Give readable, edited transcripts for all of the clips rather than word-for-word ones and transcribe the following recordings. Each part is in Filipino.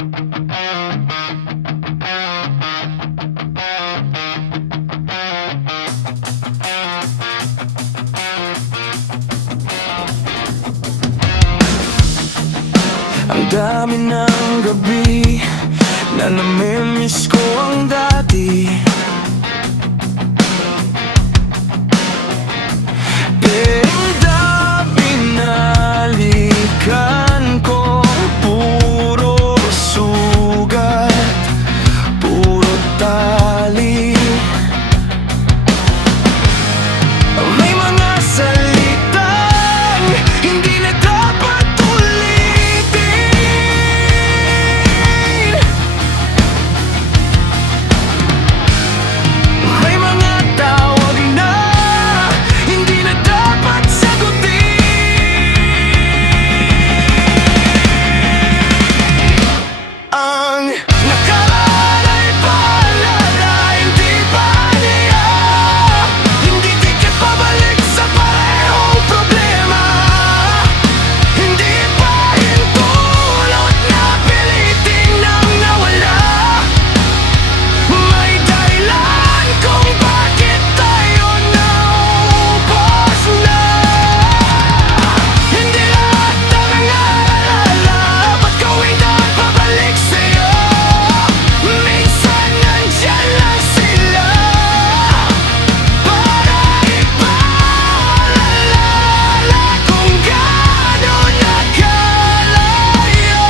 Ang dami ng gabi na namimiss ko ang dati. Pero dami binalikan ko, puro sugat, puro tali. May mga salitang hindi na dapat ulitin. May mga tawag na hindi na dapat sagutin. Ang nakaraan ay paalala, hindi baliya. Hindi tiket pabalik sa parehong problema. Hindi pa hintulot na piliting nang nawala. May dahilan kung bakit tayo naubos na. Hindi lahat ng naalala ba't gawin dapat pabalik sa'yo? Minsan nandyan lang sila para ipaalala kung gaano nakalayo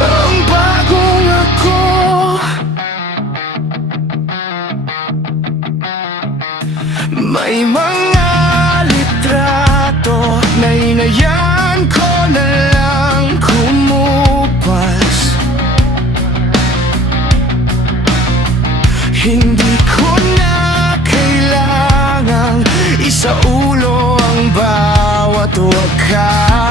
ang bagong ako. May mga litrato na hinayaan ko na lang kumupas. Hindi ko na kailangang isaulo ang bawat wakas.